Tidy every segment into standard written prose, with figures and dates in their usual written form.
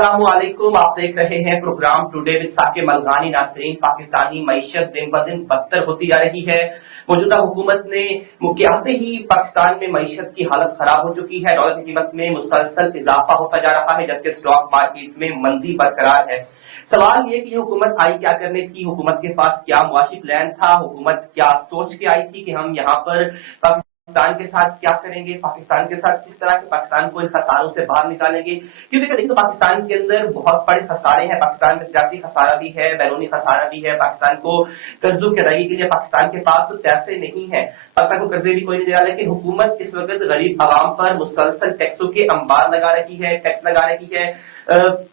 अस्सलाम वालेकुम। आप देख रहे हैं प्रोग्राम टुडे विद साकिब मलगानी। नाज़रीन, पाकिस्तानी मईशत दिन ब दिन बदतर होती जा रही है। मौजूदा हुकूमत ने मुख्याते ही पाकिस्तान में मईशत की हालत खराब हो चुकी है। डॉलर की कीमत में मुसलसल इजाफा होता जा रहा है, जबकि स्टॉक मार्केट में मंदी बरकरार है। सवाल ये कि हुकूमत आई क्या करने थी, हुकूमत के पास क्या मुआशी प्लान था, हुकूमत क्या सोच के आई थी कि हम यहाँ पर पाकिस्तान के साथ क्या करेंगे, पाकिस्तान के साथ किस तरह के पाकिस्तान को इन खसारों से बाहर निकालेंगे। क्योंकि देखो, पाकिस्तान के अंदर बहुत बड़े खसारे हैं। पाकिस्तान में तजारती खसारा भी है, बैरूनी खसारा भी है। पाकिस्तान को कर्जों की अदायगी के लिए पाकिस्तान के पास पैसे नहीं है, पाकिस्तान को कर्जे भी कोई नहीं दे रहा। लेकिन हुकूमत इस वक्त गरीब आवाम पर मुसलसल टैक्सों के अंबार लगा रही है, टैक्स लगा रही है।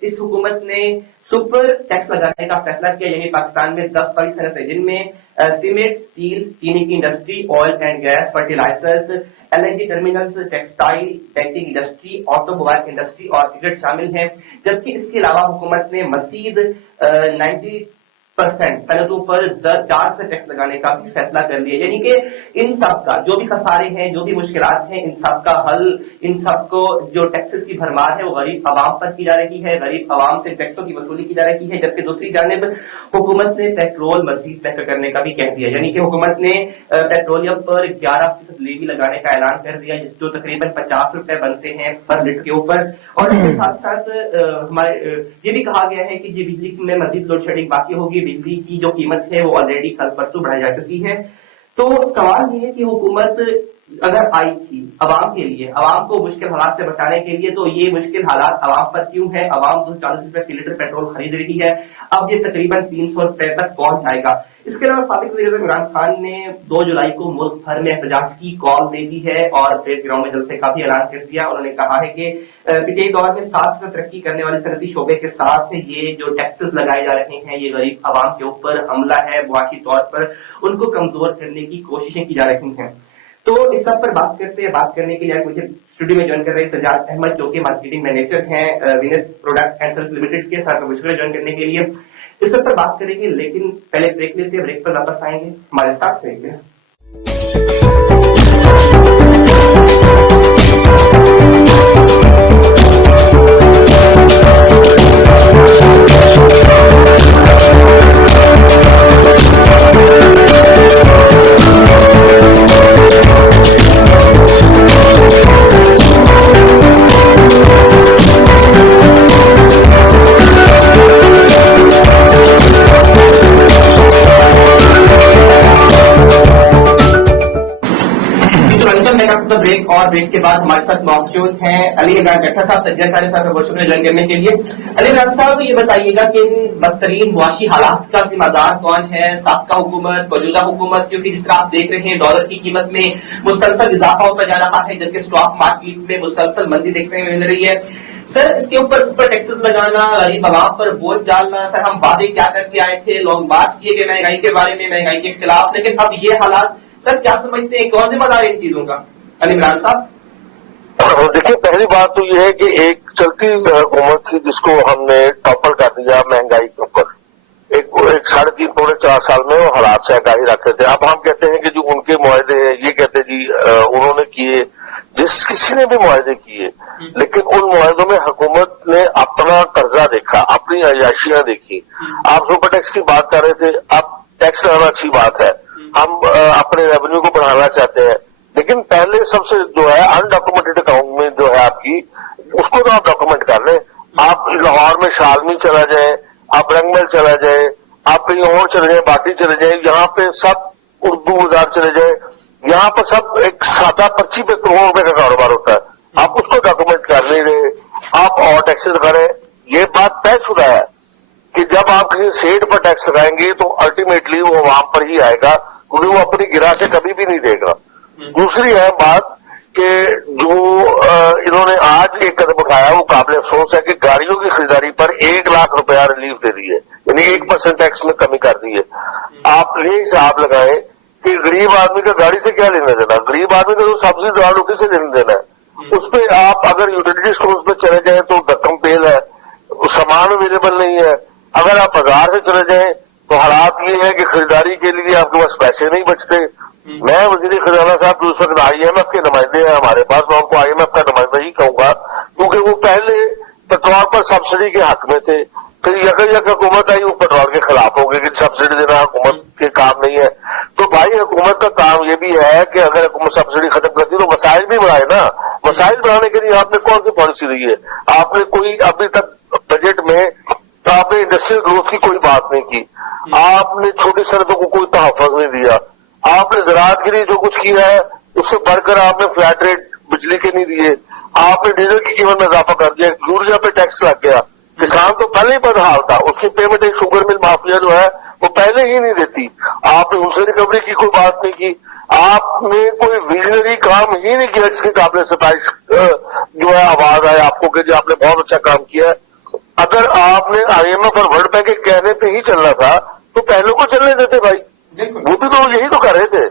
इस हुकूमत ने सुपर टैक्स लगाने का फैसला किया, यानी पाकिस्तान में 10 बड़ी सनतें जिनमें सीमेंट, स्टील, चीनी की industry, oil and gas, fertilisers, LNG terminals, textile, banking industry, automobile industry और सिगरेट शामिल हैं। जबकि इसके अलावा हुकूमत ने मजीद 90% सनतों पर 4 टैक्स लगाने का भी फैसला कर लिया। यानी कि इन सब का जो भी खसारे हैं, जो भी मुश्किलात हैं, इन सब का हल, इन सबको जो टैक्सेस की भरमार है वो गरीब आवाम पर की जा रही है। गरीब आवाम से टैक्सों की वसूली की जा रही है। जबकि दूसरी जानिब हुकूमत ने पेट्रोल मजीद महंगा करने का भी कह दिया, यानी कि हुकूमत ने पेट्रोलियम पर 11% लेवी लगाने का ऐलान कर दिया, जो तकरीबन 50 रुपए बनते हैं पर लीटर के ऊपर। और इसके साथ साथ हमारे ये भी कहा गया है कि ये बिजली में मजीद लोड शेडिंग बाकी होगी। बिजली की जो कीमत है वो ऑलरेडी कल परसों बढ़ाई जा चुकी है। तो सवाल ये है कि हुकूमत अगर आई थी अवाम के लिए, अवाम को मुश्किल हालात से बचाने के लिए, तो ये मुश्किल हालात अवाम पर क्यों है? अवाम 240 रुपए फी लीटर पेट्रोल खरीद रही है, अब ये तकरीबन 300 रुपए तक पहुंच जाएगा। इसके अलावा साबिक वज़ीर-ए-आज़म इमरान खान ने 2 जुलाई को मुल्क भर में एहतजाज की कॉल दे दी है और परेड ग्राउंड में जलसे का भी ऐलान कर दिया। उन्होंने कहा है कि पिछले दौर में 7% तरक्की करने वाले सनती शोबे के साथ ये जो टैक्सेस लगाए जा रहे हैं, ये गरीब आवाम के ऊपर हमला है, मुआशी तौर पर उनको कमजोर करने की कोशिशें की जा रही हैं। तो इस सब पर बात करते हैं। बात करने के लिए मुझे स्टूडियो में ज्वाइन कर रहे हैं सजाद अहमद, जो कि मार्केटिंग मैनेजर हैं Venus product and service limited के। साथ मुझे ज्वाइन करने के लिए इस सब पर बात करेंगे, लेकिन पहले ब्रेक लेते हैं। ब्रेक पर वापस आएंगे, हमारे साथ रहिए। ब्रेक और ब्रेक के बाद हमारे साथ मौजूद हैं अली इमरान जट्टा साहब, तज्ज़ियाकारी साहब, बहुत शुक्रिया ज्वाइन करने के लिए। अली इमरान साहब, ये बताइएगा कि इन बदतरीन मुआशी हालात का जिम्मेदार कौन है? साबका हुकूमत, मौजूदा हुकूमत? क्योंकि जिस तरह आप देख रहे हैं डॉलर की कीमत में मुसलसल इजाफा होता जा रहा है, जबकि स्टॉक मार्केट में मुसलसल मंदी देखने में मिल रही है। सर, इसके ऊपर टैक्सेस लगाना, गरीब आवाम पर बोझ डालना, सर हम वादे क्या करके आए थे? लॉन्ग मार्च किए गए महंगाई के बारे में, महंगाई के खिलाफ, लेकिन अब ये हालात, सर क्या समझते हैं, कौन जिम्मेदार है इन चीजों का? अली इमरान साहब, देखिए, पहली बात तो यह है कि एक चलती हुकूमत थी जिसको हमने टॉपर कर दिया महंगाई के ऊपर। एक 3.5 पौने 4 साल में वो हालात से आगाही रखते थे। अब हम कहते हैं कि जो उनके मुआहदे हैं, ये कहते जी उन्होंने किए, किसी ने भी मुआहदे किए, लेकिन उन मुआहदों में हुकूमत ने अपना कर्जा देखा, अपनी अयाशियां देखी। आप सुपर टैक्स की बात कर रहे थे, अब टैक्स लगाना अच्छी बात है, हम अपने रेवेन्यू को बढ़ाना चाहते हैं, लेकिन पहले सबसे जो है अनडॉक्यूमेंटेड अकाउंट में जो है आपकी, उसको तो आप डॉक्यूमेंट कर लें। आप लाहौर में शालमी चला जाए, आप रंगमहल चला जाए, आप कहीं और चले जाए, बाटी चले जाए, यहाँ पे सब उर्दू बाजार चले जाए, यहाँ पर सब एक सादा पर्ची पे करोड़ों रुपए का कारोबार होता है। आप उसको डॉक्यूमेंट कर नहीं रहे, आप और टैक्सेस करें। ये बात तय शुदा है कि जब आप किसी सेठ पर टैक्स लगाएंगे तो अल्टीमेटली वो वहां पर ही आएगा, क्योंकि वो अपनी गिरा से कभी भी नहीं देगा। दूसरी है बात कि जो इन्होंने आज एक कदम उठाया, वो काबिल अफसोस है कि गाड़ियों की खरीदारी पर 1 लाख रुपया रिलीफ दे दी है, यानी 1% टैक्स में कमी कर दी है। आप ये हिसाब लगाएं कि गरीब आदमी का गाड़ी से क्या लेना देना, गरीब आदमी का तो सब्जी दाल रोटी से लेना देना है। उस पर आप अगर यूटिलिटी स्टोर्स पे चले जाएं तो धक्कम पेल है, सामान अवेलेबल नहीं है। अगर आप बाजार से चले जाएं तो हालात ये है कि खरीदारी के लिए आपके पास पैसे नहीं बचते। मैं वजीर खजाना साहब जो उस वक्त IMF के नुमाइंदे हैं हमारे पास, मैं उनको IMF का नुमाइंदा ही कहूंगा, क्योंकि वो पहले पेट्रोल पर सब्सिडी के हक में थे, फिर यक हुकूमत आई वो पेट्रोल के खिलाफ हो गई कि सब्सिडी देना हुकूमत के काम नहीं है। तो भाई हुकूमत का काम ये भी है कि अगर हुकूमत सब्सिडी खत्म करती तो वसाइल भी बढ़ाए ना। वसाइल बढ़ाने के लिए आपने कौन सी पॉलिसी दी है? आपने कोई अभी तक बजट में तो आपने इंडस्ट्रियल ग्रोथ की कोई बात नहीं की, आपने छोटी सनतों को कोई तहफ़्फ़ुज़ नहीं दिया, आपने ज़राअत के लिए जो कुछ किया है उससे बढ़कर आपने फ्लैट रेट बिजली के नहीं दिए, आपने डीजल की कीमत में इजाफा कर दिया, यूरिया पे टैक्स लग गया, किसान तो पहले ही बदहाल था, उसकी पेमेंट एक शुगर मिल माफिया जो है वो पहले ही नहीं देती, आपने उनसे रिकवरी की कोई बात नहीं की, आपने कोई विजनरी काम ही नहीं किया जिसके काबिल सताइश जो है आवाज आए आपको कि जो आपने बहुत अच्छा काम किया है। अगर आपने IMF और वर्ल्ड बैंक के कहने पे ही चलना था तो पहले को चलने देते भाई, वो भी तो यही तो कर रहे थे।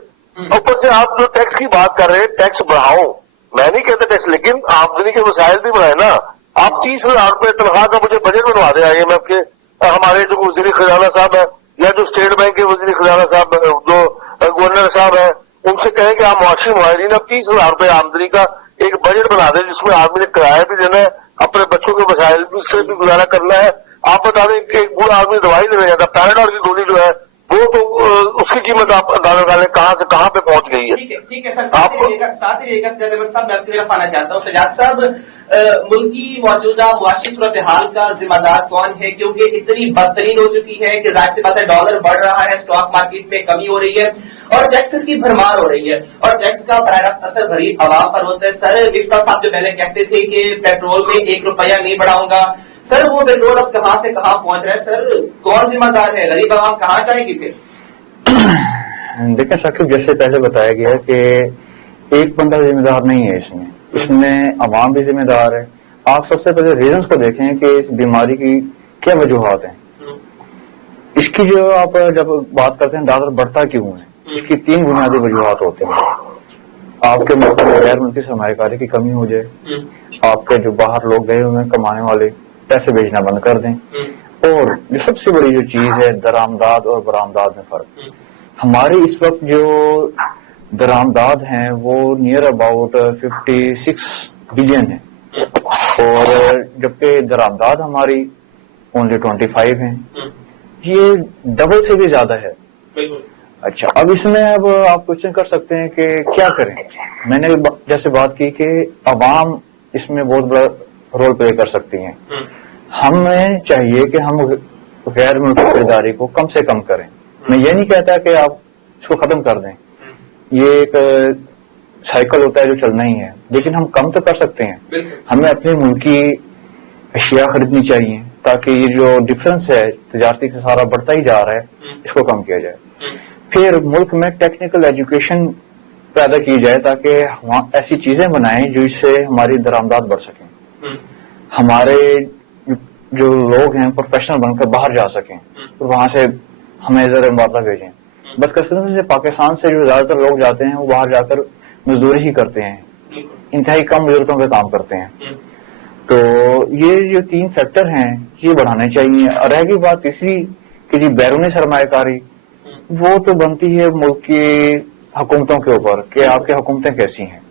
ऊपर से आप जो टैक्स की बात कर रहे हैं, टैक्स बढ़ाओ, मैं नहीं कहता टैक्स, लेकिन आमदनी के वसाइल भी बढ़ाए ना। आप 30 लाख रुपए तनख्वाह का मुझे बजट बनवा दें IMF के, हमारे जो वजीर खजाना साहब है या जो स्टेट बैंक के वजीर खजाना साहब जो गवर्नर साहब है उनसे कहें कि आप मुआशी मुहाजिरीन अब 30 लाख रुपए आमदनी का एक बजट बना दें जिसमें आदमी ने किराया भी देना है, अपने बच्चों के वसाइल से भी गुजारा करना है। आप बता दें कि एक बूढ़ा आदमी दवाई लेने जाता, पैराडोल की गोली जो है वो तो उसकी कीमत आप अंदाजा लगा लें कहां से कहां पे पहुंच गई है। ठीक है सर, साथ ही रहेगा सजाद अहमद साहब, मैं आपकी तरफ आना चाहता हूँ। सजाद साहब, मुल्क की मौजूदा मुआशी सूरत हाल का जिम्मेदार कौन है? क्योंकि इतनी बदतरीन हो चुकी है कि जाहिर सी बात है डॉलर बढ़ रहा है, स्टॉक मार्केट में कमी हो रही है और टैक्सेस की भरमार हो रही है और टैक्स का बराह रास्त असर गरीब आवाम पर होता है। सर मिफ्ता साहब जो पहले कहते थे कि पेट्रोल में 1 रुपया नहीं बढ़ाऊंगा, सर वो पेट्रोल अब कहां से कहां पहुंच रहा है? सर कौन जिम्मेदार है? गरीब आवाम कहां जाएगी फिर? देखें साकिब, जैसे पहले बताया गया है कि एक बंदा जिम्मेदार नहीं है इसमें अवाम भी जिम्मेदार है। आप सबसे पहले रीजंस को देखें कि इस बीमारी की क्या वजूहात हैं। इसकी जो आप जब बात करते हैं डॉलर बढ़ता क्यों है, इसकी 3 बुनियादी वजूहात होते हैं। आपके मुल्क में गैर मुल्की सरमायाकारी की कमी हो जाए, आपके जो बाहर लोग गए हुए कमाने वाले पैसे भेजना बंद कर दें, और जो सबसे बड़ी जो चीज है दरामदाद और बरामदाद में फर्क। हमारी इस वक्त जो दरामदाद हैं वो नियर अबाउट 56 बिलियन है और जबकि दरामदाद हमारी ओनली 25 है, ये डबल से भी ज्यादा है। अच्छा, अब इसमें अब आप क्वेश्चन कर सकते हैं कि क्या करें। मैंने जैसे बात की कि अवाम इसमें बहुत बड़ा रोल प्ले कर सकती हैं। हमें चाहिए कि हम गैर मुल्की खरीदारी को कम से कम करें। मैं ये नहीं कहता कि आप इसको खत्म कर दें, ये एक साइकिल होता है जो चलना ही है, लेकिन हम कम तो कर सकते हैं। हमें अपने मुल्क की अशिया खरीदनी चाहिए ताकि ये जो डिफरेंस है तजारती का सारा बढ़ता ही जा रहा है, इसको कम किया जाए। फिर मुल्क में टेक्निकल एजुकेशन पैदा की जाए ताकि हम ऐसी चीजें बनाएं जो इससे हमारी दरामदाद बढ़ सकें, हमारे जो लोग हैं प्रोफेशनल बनकर बाहर जा सकें और वहां से हमें ज़रा मुआवजा भेजें। बदकिस्मती से पाकिस्तान से जो ज्यादातर लोग जाते हैं वो बाहर जाकर मजदूरी ही करते हैं, इंतहाई कम उजरतों पे काम करते हैं। तो ये जो 3 फैक्टर हैं ये बढ़ाने चाहिए। और रह गई बात तीसरी कि जी बैरूनी सरमायाकारी, वो तो बनती है मुल्क की हुकूमतों के ऊपर कि आपकी हुकूमतें कैसी हैं।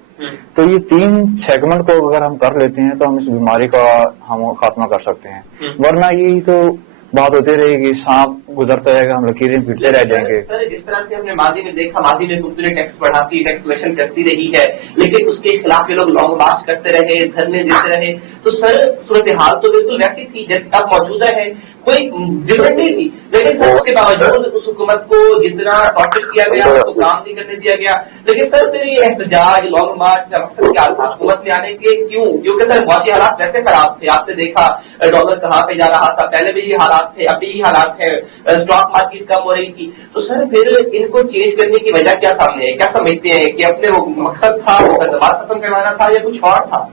तो ये 3 सेगमेंट को अगर हम कर लेते हैं तो हम इस बीमारी का हम खात्मा कर सकते हैं, वरना यही तो बात होती रहेगी, सांप गुजरता रहेगा, हम लकीरें पीटते रह जाएंगे। सर जिस तरह से हमने माजी में देखा, माजी में हुकूमत ने टैक्स बढ़ाती टैक्स कलेक्शन करती रही है, लेकिन उसके खिलाफ ये लोग लॉन्ग मार्च करते रहे, धरने देते रहे। तो सर सूरत हाल तो बिल्कुल वैसी थी जैसे अब मौजूदा है, कोई डिफरेंट नहीं थी। लेकिन सर उसके बावजूद उस हुकूमत को जितना टॉर्चर किया गया उसको काम नहीं करने दिया गया। लेकिन सर फिर ये एहतजाज लॉन्ग मार्च का मकसद क्या था हुकूमत में आने के? क्यों? क्योंकि सर मुआशी हालात वैसे खराब थे, आपने देखा डॉलर कहाँ पे जा रहा था, पहले भी ये हालात थे, अभी ये हालात है, स्टॉक मार्केट कम हो रही थी। तो सर फिर इनको चेंज करने की वजह क्या सामने है? क्या समझते हैं कि अपने वो मकसद था वो खदमात खत्म करवाना था या कुछ और था?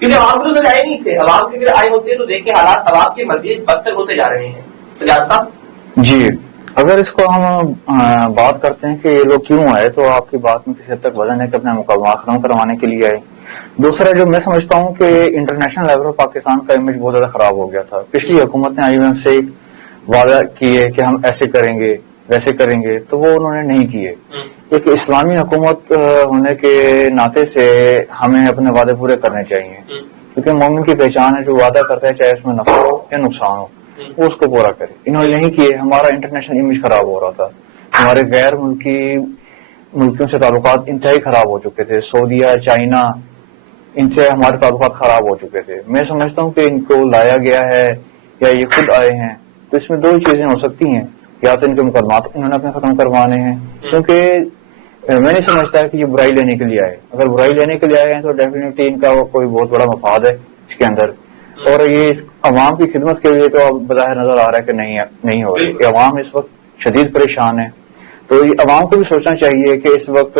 क्योंकि आवाम के तो आए नहीं थे, आवाम के अगर आए होते तो देखिए हालात आवाम के मजीद बदतर होते जा रहे हैं। सजाद साहब जी, अगर इसको हम बात करते हैं कि ये लोग क्यों आए, तो आपकी बात में किसी हद तक वजन है कि अपना मुकदमा खत्म करवाने के लिए आए। दूसरा जो मैं समझता हूँ कि इंटरनेशनल लेवल पर पाकिस्तान का इमेज बहुत ज्यादा खराब हो गया था। पिछली हुकूमत ने IMF से एक वादा किए कि हम ऐसे करेंगे वैसे करेंगे, तो वो उन्होंने नहीं किए। एक इस्लामी हुकूमत होने के नाते से हमें अपने वादे पूरे करने चाहिए, क्योंकि मोमिन की पहचान है जो वादा करता है चाहे उसमें नफा हो या नुकसान हो वो उसको पूरा करे। इन्होंने नहीं किए, हमारा इंटरनेशनल इमेज खराब हो रहा था, हमारे गैर मुल्कियों से ताल्लुकात इंतहाई खराब हो चुके थे, सऊदीया, चाइना, इनसे हमारे ताल्लुकात खराब हो चुके थे। मैं समझता हूँ कि इनको लाया गया है या ये खुद आए हैं, तो इसमें दो ही चीजें हो सकती हैं, या तो इनके मुकदमात इन्होंने अपने खत्म करवाने हैं, क्योंकि मैं नहीं समझता कि ये बुराई लेने के लिए आए। अगर बुराई लेने के लिए आए हैं तो डेफिनेटली इनका कोई बहुत बड़ा मफाद है इसके अंदर, और ये अवाम की खिदमत के लिए तो अब बज़ाहिर नजर आ रहा है कि नहीं हो रही। अवाम इस वक्त शदीद परेशान है, तो ये अवाम को भी सोचना चाहिए कि इस वक्त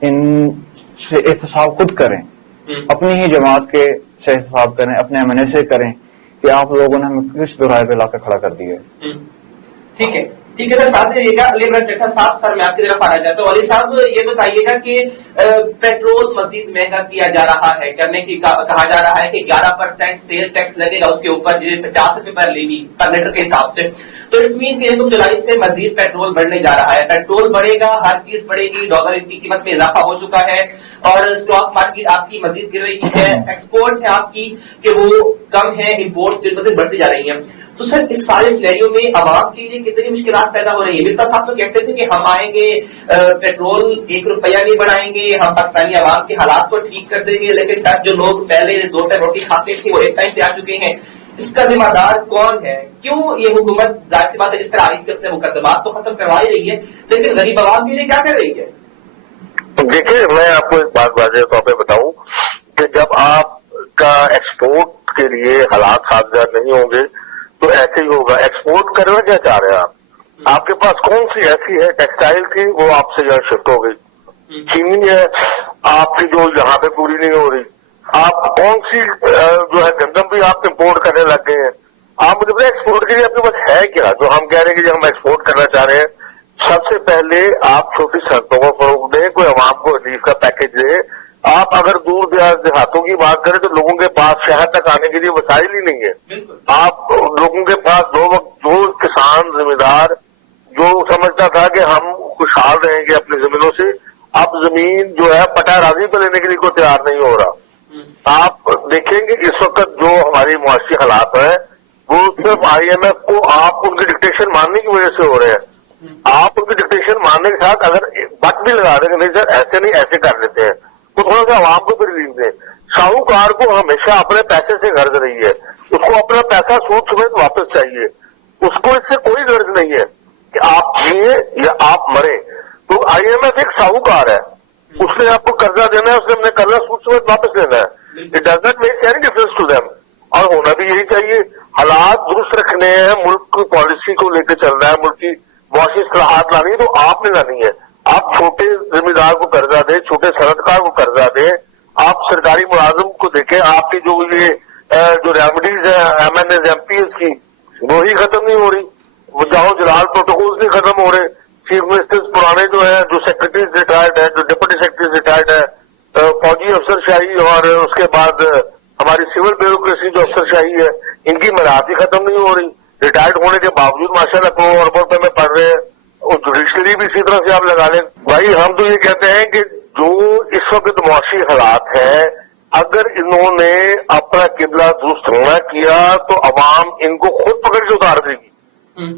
इन से एहतसाब खुद करें, अपनी ही जमात के से एहतसाब करें, अपने एमएनए से करें कि आप लोगों ने हमें किस दोराहे पे लाकर खड़ा कर दिया है। ठीक है, ठीक है सर। साथ रहिएगा। अली इमरान चट्टा साहब, सर मैं आपकी तरफ आना चाहता हूँ। अली साहब ये बताइएगा कि पेट्रोल मजीद महंगा किया जा रहा है, कहा जा रहा है कि 11% सेल टैक्स लगेगा उसके ऊपर, 50 रुपए पर लीटर के हिसाब से। तो इट्स मीन कि 1 जुलाई से मजीद पेट्रोल बढ़ने जा रहा है, पेट्रोल बढ़ेगा, हर चीज बढ़ेगी, डॉलर की कीमत में इजाफा हो चुका है और स्टॉक मार्केट आपकी मजीद गिर रही है, एक्सपोर्ट है आपकी कि वो कम है, इम्पोर्ट दिन ब दिन बढ़ती जा रही है। तो सर इस सारे सिनेरियो में आवाम के लिए कितनी मुश्किलात पैदा हो रही है? मिर्जा साहब तो कहते थे कि हम आएंगे, पेट्रोल 1 रुपया नहीं बढ़ाएंगे, हम पाकिस्तानी आवाम के हालात को ठीक कर देंगे, लेकिन सर जो लोग पहले 2 टाइम रोटी खाते थे वो एक टाइम पे आ चुके हैं। इसका जिम्मेदार कौन है? क्यों ये हुकूमत, जाहिर सी बात है, जिस तरह आई थी अपने मुकदमात तो खत्म करवा ही रही है, लेकिन गरीब आवाम के लिए क्या कर रही है? देखिए, मैं आपको एक बात वाज़ेह तौर पे बताऊं कि जब आपका एक्सपोर्ट के लिए हालात साजगार नहीं होंगे तो ऐसे ही होगा। एक्सपोर्ट करना क्या चाह रहे हैं आप? आपके पास कौन सी ऐसी है टेक्सटाइल की वो आपसे यहाँ शिफ्ट हो गई, चीनी है आपकी जो यहाँ पे पूरी नहीं हो रही, आप कौन सी जो है गंदम भी आप इंपोर्ट करने लग गए हैं। आप मुझे बताए एक्सपोर्ट के लिए आपके पास है क्या जो हम कह रहे हैं कि जो हम एक्सपोर्ट करना चाह रहे हैं? सबसे पहले आप छोटी सड़कों को फरोग दें, कोई आवाम को रिलीफ का पैकेज दे। आप अगर दूर दराज देहातों की बात करें तो लोगों के पास शहर तक आने के लिए वसाइल ही नहीं है। आप लोगों के पास जो किसान जिम्मेदार जो समझता था कि हम खुशहाल रहेंगे अपनी जमीनों से, अब जमीन जो है पटा राजी पर लेने के लिए कोई तैयार नहीं हो रहा। आप देखेंगे इस वक्त जो हमारी मुआशी हालात है वो सिर्फ IMF को आप उनकी डिक्टेशन मानने की वजह से हो रहे हैं। आप उनकी डिक्टेशन मानने के साथ अगर बट भी लगा देंगे नहीं सर ऐसे नहीं ऐसे कर लेते हैं तो थोड़ा सा आवाम को भी रिलीफ दें। साहूकार को हमेशा अपने पैसे से गर्ज रही है, उसको अपना पैसा सूद समेत वापस चाहिए, उसको इससे कोई गर्ज नहीं है कि आप जिए या आप मरे। तो IMF एक साहूकार है, उसने आपको कर्जा देना है, उसने अपने कर्जा सूद समेत वापस लेना है। It does not make any difference to them, और होना भी यही चाहिए। हालात दुरुस्त रखने हैं, मुल्क की पॉलिसी को लेकर चलना है, मुल्क की मुआशी इस्लाहात लानी है तो आपने लानी है। आप छोटे जिम्मेदार को कर्जा दें, छोटे सनतकार को कर्जा दें, आप सरकारी मुलाजिम को देखें, आपकी जो रेमेडीज है MNAs MPs की वो ही खत्म नहीं हो रही, वो जाओ जलाल प्रोटोकॉल्स नहीं खत्म हो रहे। चीफ मिनिस्टर्स पुराने जो है, जो सेक्रेटरीज रिटायर्ड है, जो डिप्टी सेक्रेटरीज रिटायर्ड है, फौजी अफसरशाही और उसके बाद हमारी सिविल ब्यूरोक्रेसी जो अफसरशाही है, इनकी मराहत ही खत्म नहीं हो रही। रिटायर्ड होने के बावजूद माशाल्लाह करोड़ों अरबों रुपए में पढ़ रहे हैं, और जुडिशरी भी इसी तरह से आप लगा लें। भाई हम तो ये कहते हैं कि जो इस वक्त मुआशी हालात है, अगर इन्होंने अपना किबला दुरुस्त होना किया तो अवाम इनको खुद पकड़ के उतार देगी।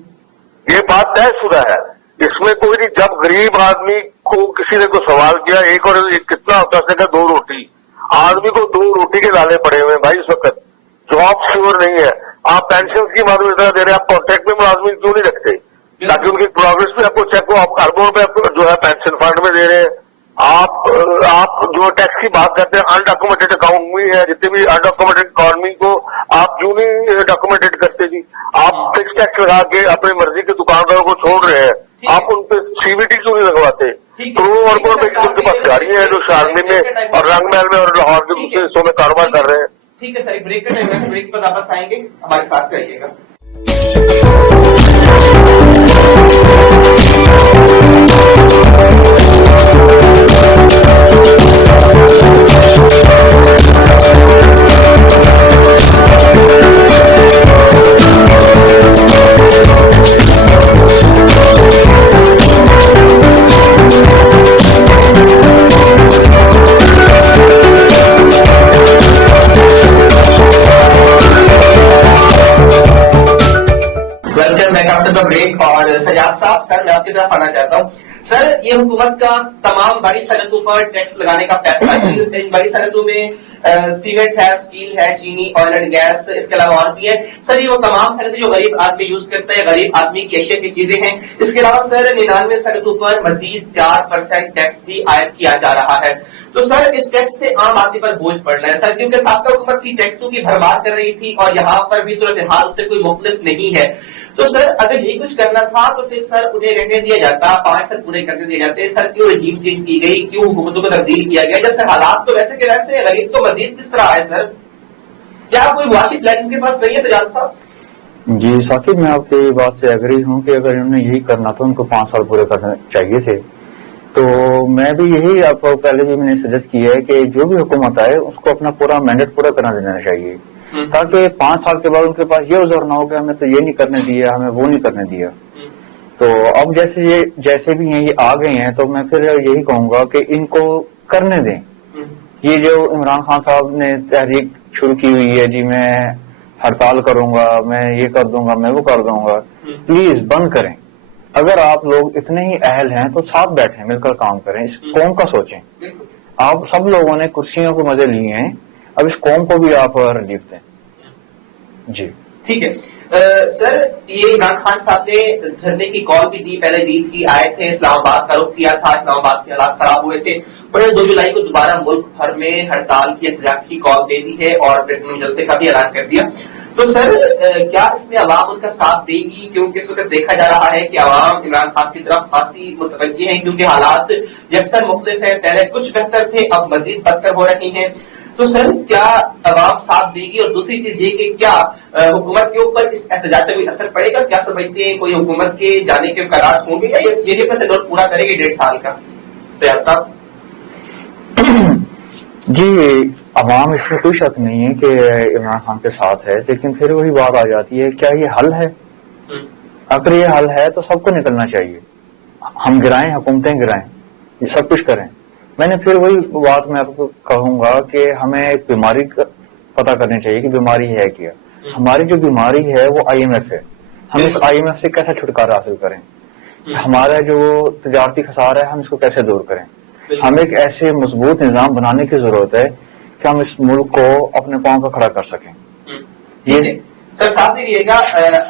ये बात तयशुदा है, इसमें कोई नहीं। जब गरीब आदमी को किसी ने कोई सवाल किया एक और कितना होता है, उसने कहा 2 रोटी। आदमी को 2 रोटी के लाले पड़े हुए हैं भाई, इस वक्त जॉब सिक्योर नहीं है। आप पेंशन की मालूम इतना दे रहे हैं, आप कॉन्ट्रैक्ट में मुलाजमीन क्यों नहीं रखते ताकि उनकी प्रोग्रेस भी आपको चेक हो। आप अरबों रुपए जो है पेंशन फंड में दे रहे हैं। आप जो टैक्स की बात करते हैं, अनडॉक्यूमेंटेड इकोनॉमी है, जितने भी अनडॉक्यूमेंटेड इकोनॉमी को आप क्यों नहीं डॉक्यूमेंटेड करते जी? आप फिक्स टैक्स लगा के अपनी मर्जी के दुकानदारों को छोड़ रहे हैं, आप उन पे CVT क्यों नहीं लगवाते? करोड़ों अरबों रुपए की उनके पास गाड़ियां हैं जो शारनी में और रंगमहल में और लाहौर के दूसरे हिस्सों में कारोबार कर रहे हैं। ठीक है सर, ब्रेक का टाइम है, ब्रेक पर वापस आएंगे, हमारे साथ रहिएगा। Back after the break. और सजाद साहब, सर मैं आपकी तरफ आना चाहता हूँ। सर ये हुकूमत का तमाम बड़ी सनतों पर टैक्स लगाने का फैसला, इन बड़ी सनतों में सीमेंट है, स्टील है, चीनी, ऑयल एंड गैस, इसके अलावा और भी है। सर ये वो तमाम सनतें जो गरीब आदमी यूज करता है, गरीब आदमी की अशिया की चीजें हैं। इसके अलावा सर 99 सनतों पर मजीद 4% टैक्स भी आयद किया जा रहा है। तो सर इस टैक्स से आम आदमी पर बोझ पड़ रहा है सर, क्योंकि साबका हुकूमत की टैक्सों की भरमार कर रही थी और यहाँ पर भी सूरत हाल से कोई मुख्तलिफ नहीं है। तो सर अगर यही कुछ करना था तो फिर सर उन्हें रहने दिया जाता, 5 साल पूरे करने दिए जाते। सर क्यों रजीम चेंज की गई, क्यों हुकूमतों को तब्दील किया गया, जैसे हालात तो वैसे के वैसे, गरीब तो मजीद किस तरह है सर? क्या कोई वाशी प्लान के पास नहीं है सजाद साहब? जी साकिब, मैं आपकी बात से एग्री हूँ कि अगर इन्होंने यही करना था उनको 5 साल पूरे करने चाहिए थे। तो मैं भी यही आपको पहले भी मैंने सजेस्ट किया है कि जो भी हुकूमत आए उसको अपना पूरा मैंडेट पूरा करना देना चाहिए, ताकि 5 साल के बाद उनके पास ये उज़र ना हो कि हमें तो ये नहीं करने दिया, हमें वो नहीं करने दिया। तो अब जैसे भी हैं ये आ गए हैं, तो मैं फिर यही कहूंगा कि इनको करने दें। ये जो इमरान खान साहब ने तहरीक शुरू की हुई है, जी मैं हड़ताल करूंगा, मैं ये कर दूंगा, मैं वो कर दूंगा, प्लीज बंद करें। अगर आप लोग इतने ही अहल हैं तो साथ बैठें, मिलकर काम करें, इस कौम का सोचें। आप सब लोगों ने कुर्सियों के मजे लिए हैं, अब इस कौम को भी आप रिलीफ दें। जी ठीक है। सर ये इमरान खान साहब ने धरने की कॉल भी दी, पहले दी थी, आए थे, इस्लामाबाद का रुख किया था, इस्लामाबाद के हालात खराब हुए थे, उन्होंने 2 जुलाई को दोबारा मुल्क भर में हड़ताल की एहतजाज की कॉल दे दी है और ब्रिटेन जलसे का भी ऐलान कर दिया। तो सर क्या इसमें अवाम उनका साथ देगी? क्योंकि इस वक्त देखा जा रहा है कि अवाम इमरान खान की तरफ खासी मुतवज्जे हैं, क्योंकि हालात यकसर मुख्तलिफ है, पहले कुछ बेहतर थे, अब मजीद बदतर हो रही हैं। तो सर क्या अवाम साथ देगी? और दूसरी चीज ये कि क्या हुकूमत के ऊपर इस एहतजाज का कोई असर पड़ेगा? क्या समझते हैं, कोई हुकूमत के जाने के करार होंगे या ये अपना तनूर पूरा करेगी 1.5 साल का? तो साहब जी, अवाम इसमें कोई शक नहीं है कि इमरान खान के साथ है, लेकिन फिर वही बात आ जाती है, क्या ये हल है? अगर ये हल है तो सबको निकलना चाहिए, हम गिराएं, हुकूमतें गिराएं, ये सब कुछ करें। मैंने फिर वही बात मैं आपको कहूंगा कि हमें एक बीमारी पता करनी चाहिए कि बीमारी है क्या। हमारी जो बीमारी है वो IMF है, हम इस IMF से कैसे छुटकारा हासिल करें, हमारा जो तजारती खसारा है हम इसको कैसे दूर करें। हमें एक ऐसे मजबूत निजाम बनाने की जरूरत है कि हम इस मुल्क को अपने पांव पर खड़ा कर सकें। ये सर साथ दीजिएगा।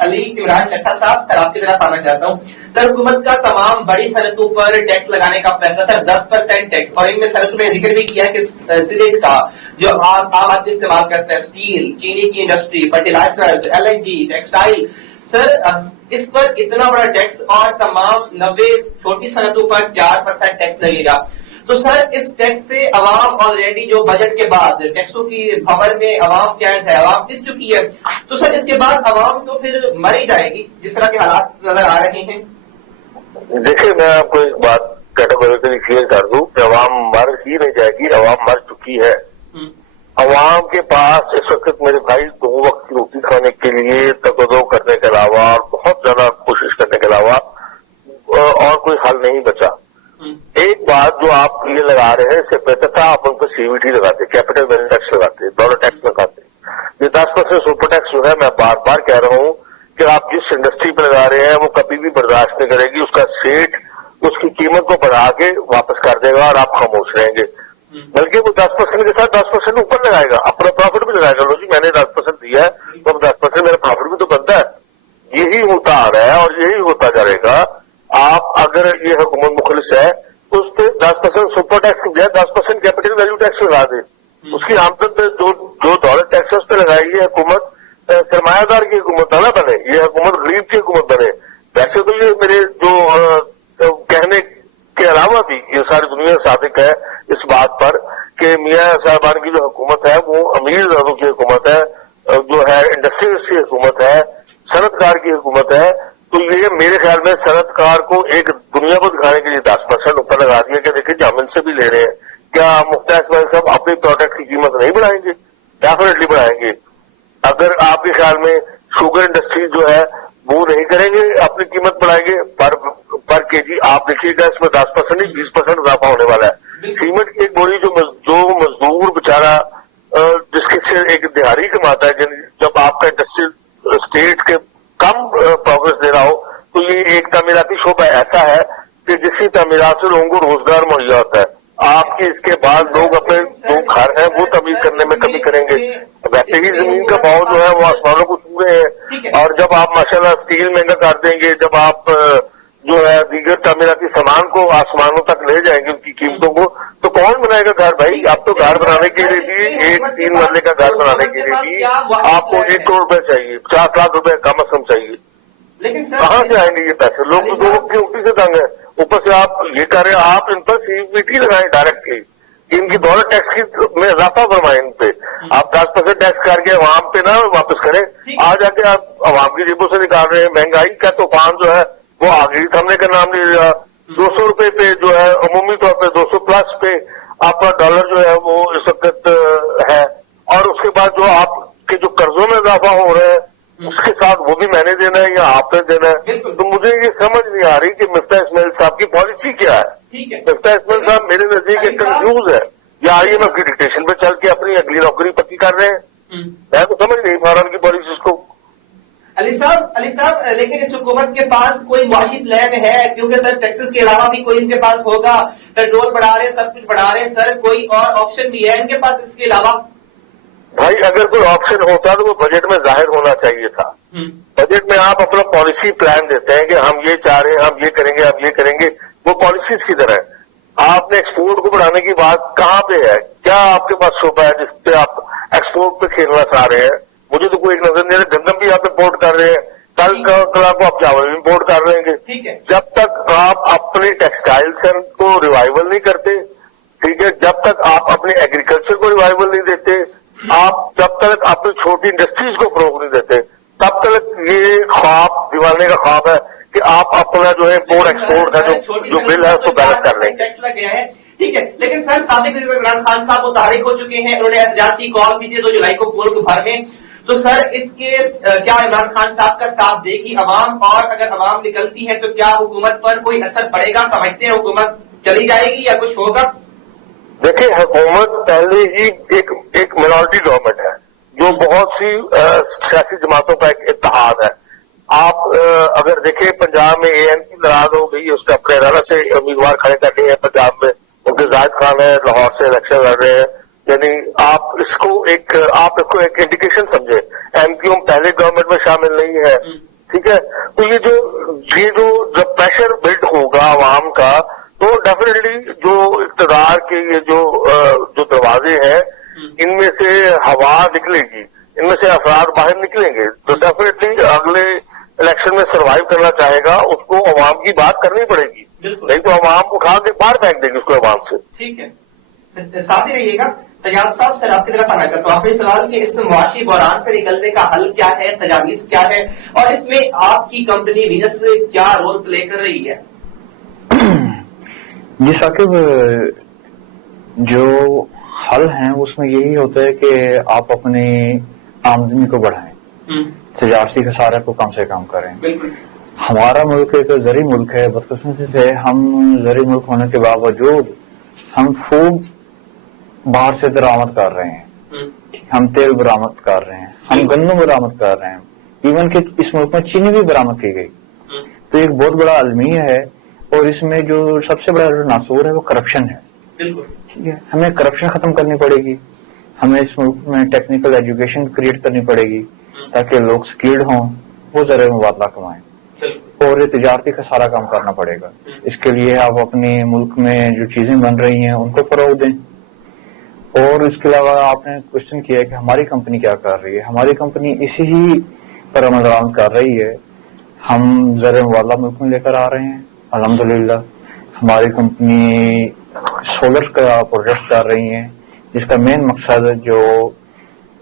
अली इमरान चट्टा साहब, सर आपकी तरफ आना चाहता हूँ। सर हुकूमत का तमाम बड़ी सनतों पर टैक्स लगाने का फैसला, सर 10% टैक्स, और इनमें सनतों में जिक्र भी किया कि सीमेंट का जो आम आदमी इस्तेमाल करता है, स्टील, चीनी की industry, fertilizers, LNG, textile, sir इस पर इतना बड़ा टैक्स और तमाम 90 छोटी सनतों पर 4% टैक्स लगेगा। तो सर इस टैक्स से अवाम ऑलरेडी जो बजट के बाद टैक्सों की भंवर में अवाम क्या है, अवाम पिस चुकी है। तो सर इसके बाद अवाम तो फिर मर ही जाएगी, जिस तरह के हालात नजर आ रहे हैं। देखिए, मैं आपको एक बात कैटेगोरिकली क्लियर कर दूं कि अवाम मर ही नहीं जाएगी, अवाम मर चुकी है। अवाम के पास इस वक्त मेरे भाई 2 वक्त की रोटी खाने के लिए तकदो करने के अलावा और बहुत ज्यादा कोशिश करने के अलावा और कोई हल नहीं बचा। एक बात जो आप ये लगा रहे हैं, इससे बेहतर था आप उन पर CVT लगाते, कैपिटल वैल्यू टैक्स लगाते, डॉलर टैक्स लगाते। ये 10% सुपर टैक्स जो है, मैं बार बार कह रहा हूं कि आप जिस इंडस्ट्री पे लगा रहे हैं वो कभी भी बर्दाश्त नहीं करेगी, उसका सेठ उसकी कीमत को बढ़ा के वापस कर देगा और आप खामोश रहेंगे। बल्कि वो 10% के साथ 10% ऊपर लगाएगा, अपना प्रॉफिट भी लगाएगा। लो जी, मैंने 10% दिया है तो अब 10% मेरा प्रॉफिट भी तो बनता है। यही होता आ रहा है और यही होता जा रहेगा। आप अगर ये हुकूमत मुखलिस है तो उस पर 10% सुपर टैक्स की बजाय 10% कैपिटल वैल्यू टैक्स लगा दे। उसकी आमदन पे जो डॉलर टैक्स है उस पर लगाए। ये हुकूमत सरमायादार की हुकूमत ना बने, ये हुकूमत गरीब की हुकूमत बने। वैसे तो ये मेरे जो कहने के अलावा भी ये सारी दुनिया सादिक है इस बात पर कि मियां साहबान की जो हुकूमत है वो अमीर लोगों की हुकूमत है, जो है इंडस्ट्रीज की हुकूमत है, सनतकार की हुकूमत है। तो ये मेरे ख्याल में सनतकार को एक दुनिया को दिखाने के लिए 10% ऊपर लगा दिया कि देखिए जामिन से भी ले रहे हैं। क्या मुख्तार इस्माइल साहब अपने प्रोडक्ट की कीमत नहीं बढ़ाएंगे? डेफिनेटली बढ़ाएंगे। अगर आपके ख्याल में शुगर इंडस्ट्री जो है वो नहीं करेंगे, अपनी कीमत बढ़ाएंगे पर केजी, आप देखिएगा इसमें 10% नहीं 20% इजाफा होने वाला है। सीमेंट की एक बोरी जो मजदूर बेचारा जिसके से एक दिहाड़ी कमाता है, जब आपका इंडस्ट्रियल स्टेट के कम प्रोग्रेस दे रहा हो, तो ये एक तामीराती शोबा ऐसा है कि जिसकी तामीरात से लोगों को रोजगार मुहैया होता है। आपके इसके बाद लोग अपने जो घर है वो तमीर करने में कमी करेंगे। वैसे ही जमीन का भाव जो है वो आसमानों को छू रहे हैं, और जब आप माशाल्लाह स्टील महंगा कर देंगे, जब आप जो है दीगर तामीराती सामान को आसमानों तक ले जाएंगे उनकी कीमतों को, तो कौन बनाएगा घर भाई? अब तो घर बनाने के लिए भी, एक 3 मरले का घर बनाने के लिए भी आपको 1 करोड़ रुपए चाहिए, 50 लाख रुपए कम अज कम चाहिए। लेकिन सर कहाँ से आएंगे ये पैसे? लोग तो 2 लोग की उल्टी से तंग है, ऊपर से आप ये कर रहे हैं, आप इन पर सीवीटी लगाएं डायरेक्टली, इनकी दौलत टैक्स की में इजाफा फरमाएं इन पे। आप 10% टैक्स करके अवाम पे ना वापस करें, आज आके आप अवाम की जेबों से निकाल रहे हैं। महंगाई का तूफान जो है वो आगे थमने का नाम नहीं लिया। 200 रुपए पे जो है अमूमी तौर पे 200 प्लस पे आपका डॉलर जो है वो इस वक्त है, और उसके बाद जो आपके जो कर्जों में इजाफा हो रहा है उसके साथ वो भी मैंने देना है या आपने देना है। तो मुझे ये समझ नहीं आ रही कि मिफ्ता इस्माइल साहब की पॉलिसी क्या है। मिफ्ता इस्माइल साहब मेरे नजदीक एक कंफ्यूज है, या IMF की डिक्टेशन पे चल के अपनी अगली नौकरी पक्की कर रहे हैं। मैं तो समझ नहीं पा रहा उनकी पॉलिसी को। अली साहब, लेकिन इस हुकूमत के पास कोई मुआशी प्लान है? क्योंकि सर टैक्सेस के अलावा भी कोई इनके पास होगा, पेट्रोल बढ़ा रहे, सब कुछ बढ़ा रहे सर, कोई और ऑप्शन भी है इनके पास इसके अलावा? भाई अगर कोई ऑप्शन होता तो वो बजट में जाहिर होना चाहिए था। बजट में आप अपना पॉलिसी प्लान देते हैं कि हम ये चाह रहे हैं, हम ये करेंगे, हम ये करेंगे, वो पॉलिसीज की तरह है। आपने एक्सपोर्ट को बढ़ाने की बात कहाँ पे है? क्या आपके पास शोबा है जिसपे आप एक्सपोर्ट पे खेलना चाह रहे हैं? मुझे तो कोई नजर नहीं आ रहा। गंदम भी आप इम्पोर्ट कर रहे हैं, कल को आप चावल भी इम्पोर्ट कर रहे हैं। जब तक आप अपने टेक्सटाइल्स को रिवाइवल नहीं करते, ठीक है, जब तक आप अपने एग्रीकल्चर को रिवाइवल नहीं देते, आप जब तक अपनी छोटी इंडस्ट्रीज को फरोग नहीं देते, तब तक ये ख्वाब दीवाने का ख्वाब है कि आप अपना जो है इम्पोर्ट एक्सपोर्ट का जो बिल है उसको बैलेंस कर लेंगे। ठीक है, लेकिन सर साबिक वज़ीर इमरान खान साहब मुतहरिक हो चुके हैं, उन्होंने एहतजाज की कॉल की थी 2 जुलाई को मुल्क भर में। तो सर इसके क्या इमरान खान साहब का साथ देगी अवाम, और अगर अवाम निकलती है तो क्या हुकूमत पर कोई असर पड़ेगा? समझते हैं हुकूमत चली जाएगी या कुछ होगा? देखिए, हुकूमत पहले ही एक मिनॉरिटी गवर्नमेंट है जो बहुत सी सियासी जमातों का एक इत्तेहाद है। आप अगर देखें पंजाब में ANP नाराज हो गई है, उसने अपने रना से उम्मीदवार खड़े कर दिए हैं पंजाब में, उनके जाहिद खान है लाहौर से इलेक्शन लड़ रहे हैं। यानी आप इसको एक इंडिकेशन समझे, MQM पहले गवर्नमेंट में शामिल नहीं है, ठीक है। तो ये जो जब प्रेशर बिल्ड होगा आवाम का, तो डेफिनेटली जो इक़्तिदार के ये जो दरवाजे हैं इनमें से हवा निकलेगी, इनमें से अफराद बाहर निकलेंगे, तो डेफिनेटली अगले इलेक्शन में सर्वाइव करना चाहेगा, उसको अवाम की बात करनी पड़ेगी, नहीं तो अवाम उठा के बाहर फेंक देगी उसको अवाम से। ठीक है, साथ ही रहिएगा। सजाद साहब, सर आपकी तरफ आना चाहता हूँ। आपने सवाल कि इस मुआशी बहरान से निकलने का हल क्या है, तजावीज क्या है, और इसमें आपकी कंपनी वीनस क्या रोल प्ले कर रही है? जी साकिब, जो हल है उसमें यही होता है कि आप अपनी आमदनी को बढ़ाएं, तजारती खसारे को कम से कम करें। बिल्कुल। हमारा मुल्क एक ज़री मुल्क है, बदकिस्मती से हम ज़री मुल्क होने के बावजूद हम खूब बाहर से दरामद कर रहे हैं, हम तेल बरामद कर रहे हैं, हम गन्नम बरामद कर रहे हैं, इवन कि इस मुल्क में चीनी भी बरामद की गई। तो एक बहुत बड़ा अलमिया है, और इसमें जो सबसे बड़ा जो नासूर है वो करप्शन है। बिल्कुल। ठीक है, हमें करप्शन खत्म करनी पड़ेगी, हमें इस मुल्क में टेक्निकल एजुकेशन क्रिएट करनी पड़ेगी ताकि लोग स्किल्ड हों, वो ज़रिए मुबादला कमाएं, और ये तिजारती खसारा कम करना पड़ेगा। इसके लिए आप अपने मुल्क में जो चीजें बन रही हैं उनको फरोग दें। और इसके अलावा आपने क्वेश्चन किया है कि हमारी कंपनी क्या कर रही है। हमारी कंपनी इसी ही पर अमल दरामद कर रही है। हम ज़र मुबादला मुल्क में लेकर आ रहे हैं अल्हम्दुलिल्लाह। हमारी कंपनी सोलर का प्रोजेक्ट कर रही है, जिसका मेन मकसद जो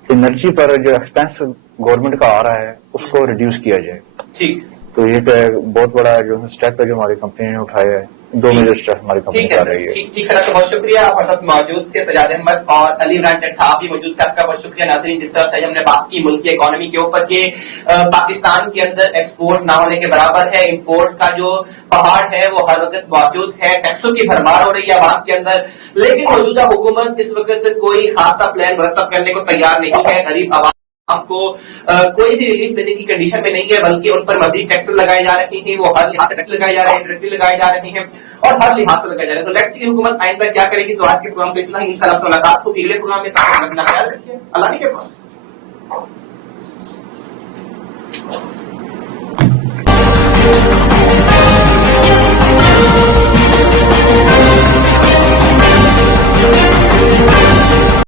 एनर्जी पर जो एक्सपेंस गवर्नमेंट का आ रहा है उसको रिड्यूस किया जाए। ठीक। तो ये बहुत बड़ा जो स्टेप है जो हमारी कंपनी ने उठाया है। 2 मेजर स्टेप हमारी कंपनी कर रही है। ठीक सर, बहुत शुक्रिया। आप साथ मौजूद थे सजाद अहमद और अली इमरान चट्ठा भी मौजूद थे। आपका बहुत शुक्रिया। नाज़रीन, जिस तरह से हमने बात की मुल्क की इकोनॉमी के ऊपर के पाकिस्तान के अंदर एक्सपोर्ट ना होने के बराबर है, इंपोर्ट का जो पहाड़ है वो हर वक्त मौजूद है, टैक्सों की भरमार हो रही है आवाम के अंदर, लेकिन मौजूदा हुकूमत इस वक्त कोई खासा प्लान मुरतब करने को तैयार नहीं है। गरीब आवाम آپ کو کوئی بھی ریلیف دینے کی کنڈیشن میں نہیں ہے، بلکہ ان پر مزید ٹیکسز لگائے جا رہے ہیں، وہ ہر لحاظ سے ٹیکس لگائے جا رہے ہیں، ڈائریکٹلی لگائے جا رہے ہیں اور ہر لحاظ سے لگائے جا رہے ہیں. تو لیٹس سی حکومت آئندہ کیا کرے گی. تو آج کے پروگرام سے اتنا ہی، انشاءاللہ سے ملاقات ہوگی اگلے پروگرام میں. اپنا خیال رکھیے، اللہ نے کے